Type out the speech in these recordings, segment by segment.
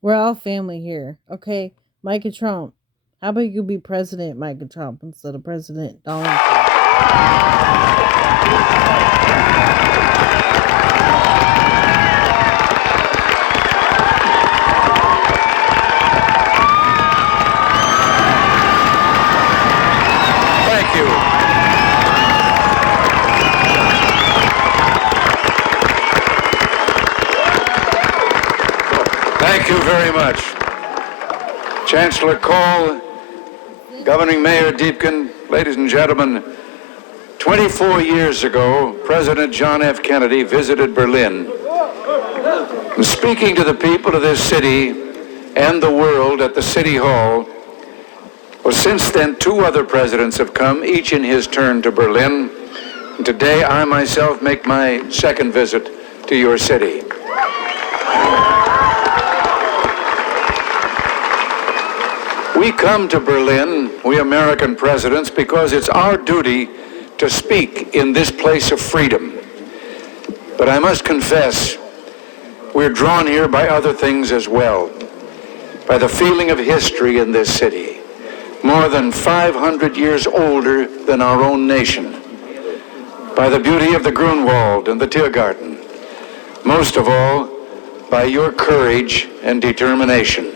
We're all family here, okay? Micah Trump. How about you be President Micah Trump instead of President Donald Trump? Thank you. Thank you very much. Chancellor Kohl, Governing Mayor Deepkin, ladies and gentlemen, 24 years ago, President John F. Kennedy visited Berlin. And speaking to the people of this city and the world at the City Hall, well, since then, two other presidents have come, each in his turn to Berlin. And today, I myself make my second visit to your city. We come to Berlin, we American presidents, because it's our duty to speak in this place of freedom. But I must confess, we're drawn here by other things as well, by the feeling of history in this city, more than 500 years older than our own nation, by the beauty of the Grunwald and the Tiergarten, most of all, by your courage and determination.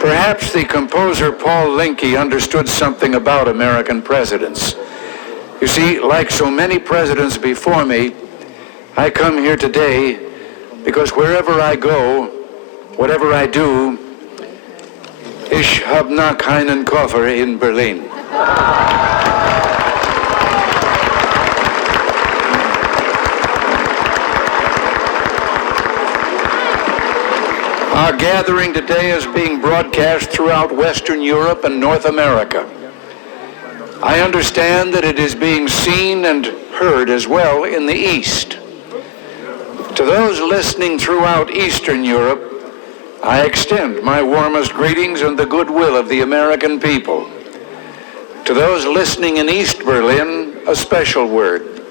Perhaps the composer Paul Linke understood something about American presidents. You see, like so many presidents before me, I come here today because wherever I go, whatever I do, ich hab noch keinen Koffer in Berlin. Our gathering today is being broadcast throughout Western Europe and North America. I understand that it is being seen and heard as well in the East. To those listening throughout Eastern Europe, I extend my warmest greetings and the goodwill of the American people. To those listening in East Berlin, a special word.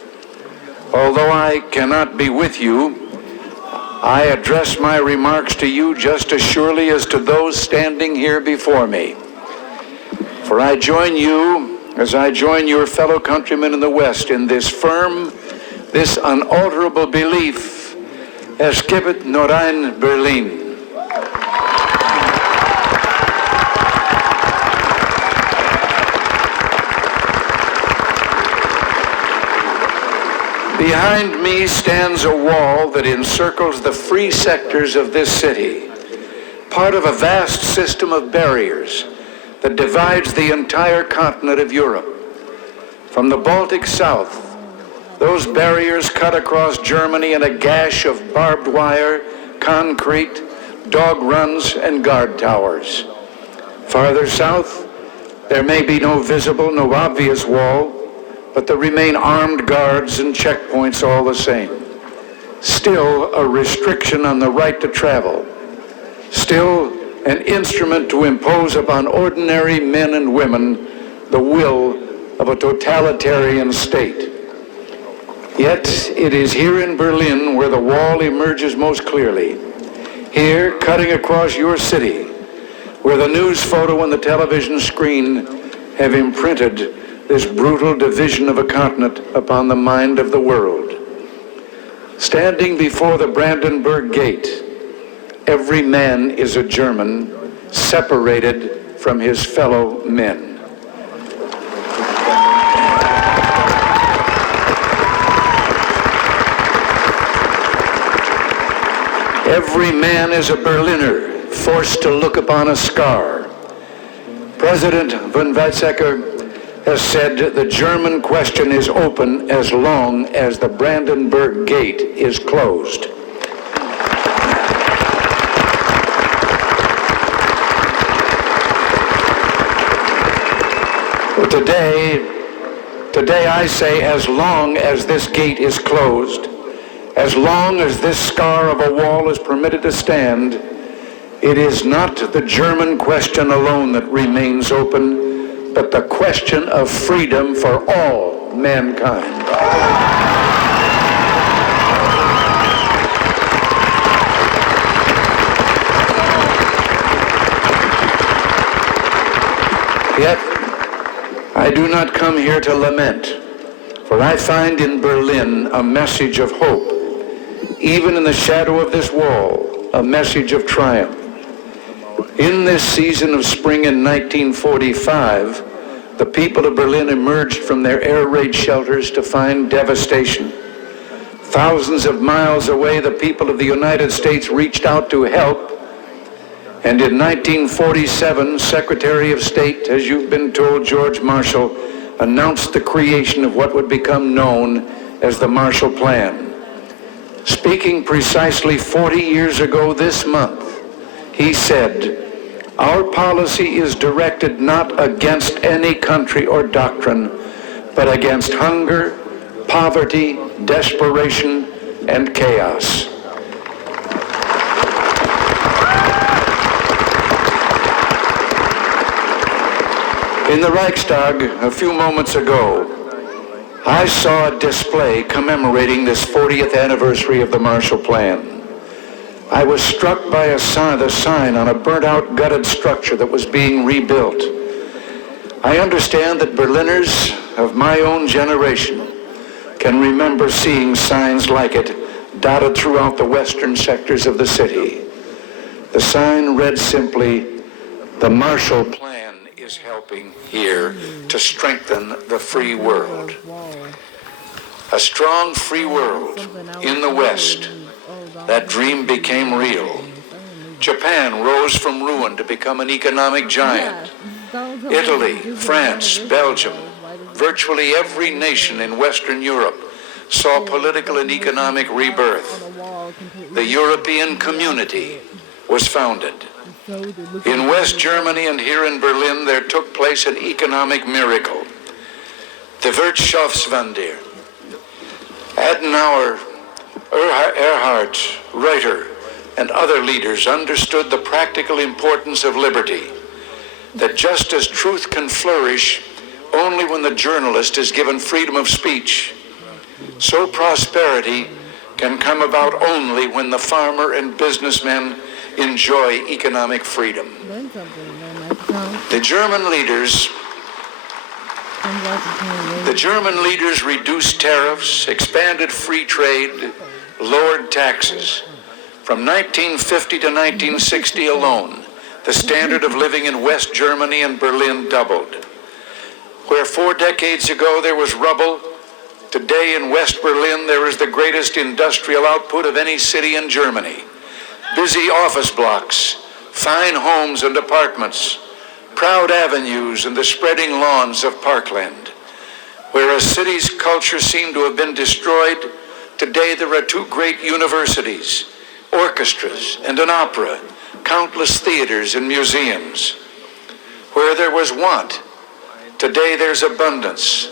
Although I cannot be with you, I address my remarks to you just as surely as to those standing here before me. For I join you, as I join your fellow countrymen in the West, in this firm, this unalterable belief, es gibt nur ein Berlin. Behind me stands a wall that encircles the free sectors of this city, part of a vast system of barriers that divides the entire continent of Europe. From the Baltic south, those barriers cut across Germany in a gash of barbed wire, concrete, dog runs, and guard towers. Farther south, there may be no visible, no obvious wall, but there remain armed guards and checkpoints all the same. Still a restriction on the right to travel. Still an instrument to impose upon ordinary men and women the will of a totalitarian state. Yet it is here in Berlin where the wall emerges most clearly. Here, cutting across your city, where the news photo and the television screen have imprinted this brutal division of a continent upon the mind of the world. Standing before the Brandenburg Gate, every man is a German, separated from his fellow men. Every man is a Berliner, forced to look upon a scar. President von Weizsäcker has said the German question is open as long as the Brandenburg Gate is closed. Well, today I say, as long as this gate is closed, as long as this scar of a wall is permitted to stand, it is not the German question alone that remains open, but the question of freedom for all mankind. Yet, I do not come here to lament, for I find in Berlin a message of hope. Even in the shadow of this wall, a message of triumph. In this season of spring in 1945, the people of Berlin emerged from their air raid shelters to find devastation. Thousands of miles away, the people of the United States reached out to help. And in 1947, Secretary of State, as you've been told, George Marshall, announced the creation of what would become known as the Marshall Plan. Speaking precisely 40 years ago this month, he said, "Our policy is directed not against any country or doctrine, but against hunger, poverty, desperation, and chaos." In the Reichstag a few moments ago, I saw a display commemorating this 40th anniversary of the Marshall Plan. I was struck by the sign on a burnt-out, gutted structure that was being rebuilt. I understand that Berliners of my own generation can remember seeing signs like it dotted throughout the western sectors of the city. The sign read simply, "The Marshall Plan is helping here to strengthen the free world." A strong free world in the West. That dream became real. Japan rose from ruin to become an economic giant. Italy, France, Belgium, virtually every nation in Western Europe saw political and economic rebirth. The European Community was founded. In West Germany and here in Berlin, there took place an economic miracle. The Wirtschaftswunder. Adenauer, Erhard, Reuter, and other leaders understood the practical importance of liberty, that just as truth can flourish only when the journalist is given freedom of speech, so prosperity can come about only when the farmer and businessman enjoy economic freedom. The German leaders reduced tariffs, expanded free trade, lowered taxes. From 1950 to 1960 alone, the standard of living in West Germany and Berlin doubled. Where 4 decades ago there was rubble, today in West Berlin there is the greatest industrial output of any city in Germany. Busy office blocks, fine homes and apartments, proud avenues and the spreading lawns of parkland. Where a city's culture seemed to have been destroyed, today there are 2 great universities, orchestras and an opera, countless theaters and museums. Where there was want, today there's abundance,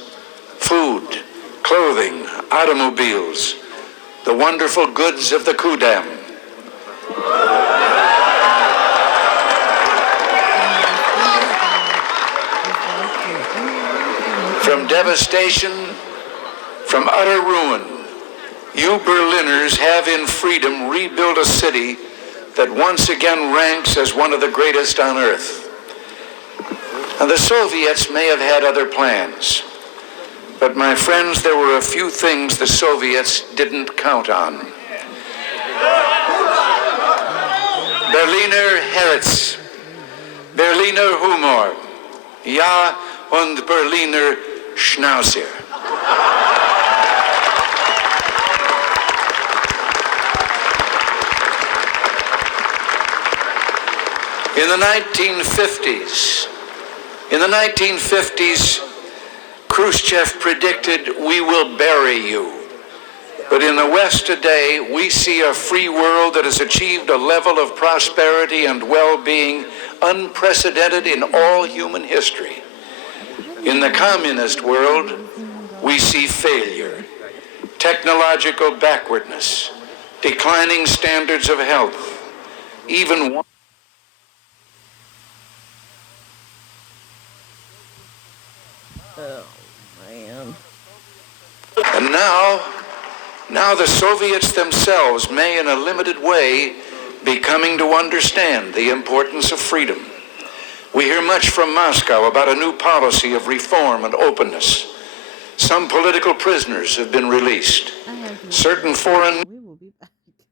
food, clothing, automobiles, the wonderful goods of the Kudamm. From devastation, from utter ruin, you Berliners have in freedom rebuilt a city that once again ranks as one of the greatest on earth. Now, the Soviets may have had other plans, but my friends, there were a few things the Soviets didn't count on. Berliner Herz, Berliner Humor, ja und Berliner Schnauzer. In the 1950s, Khrushchev predicted, "We will bury you." But in the West today, we see a free world that has achieved a level of prosperity and well-being unprecedented in all human history. In the communist world, we see failure, technological backwardness, declining standards of health, even one. Oh, man. And now the Soviets themselves may in a limited way be coming to understand the importance of freedom. We hear much from Moscow about a new policy of reform and openness. Some political prisoners have been released. Certain foreign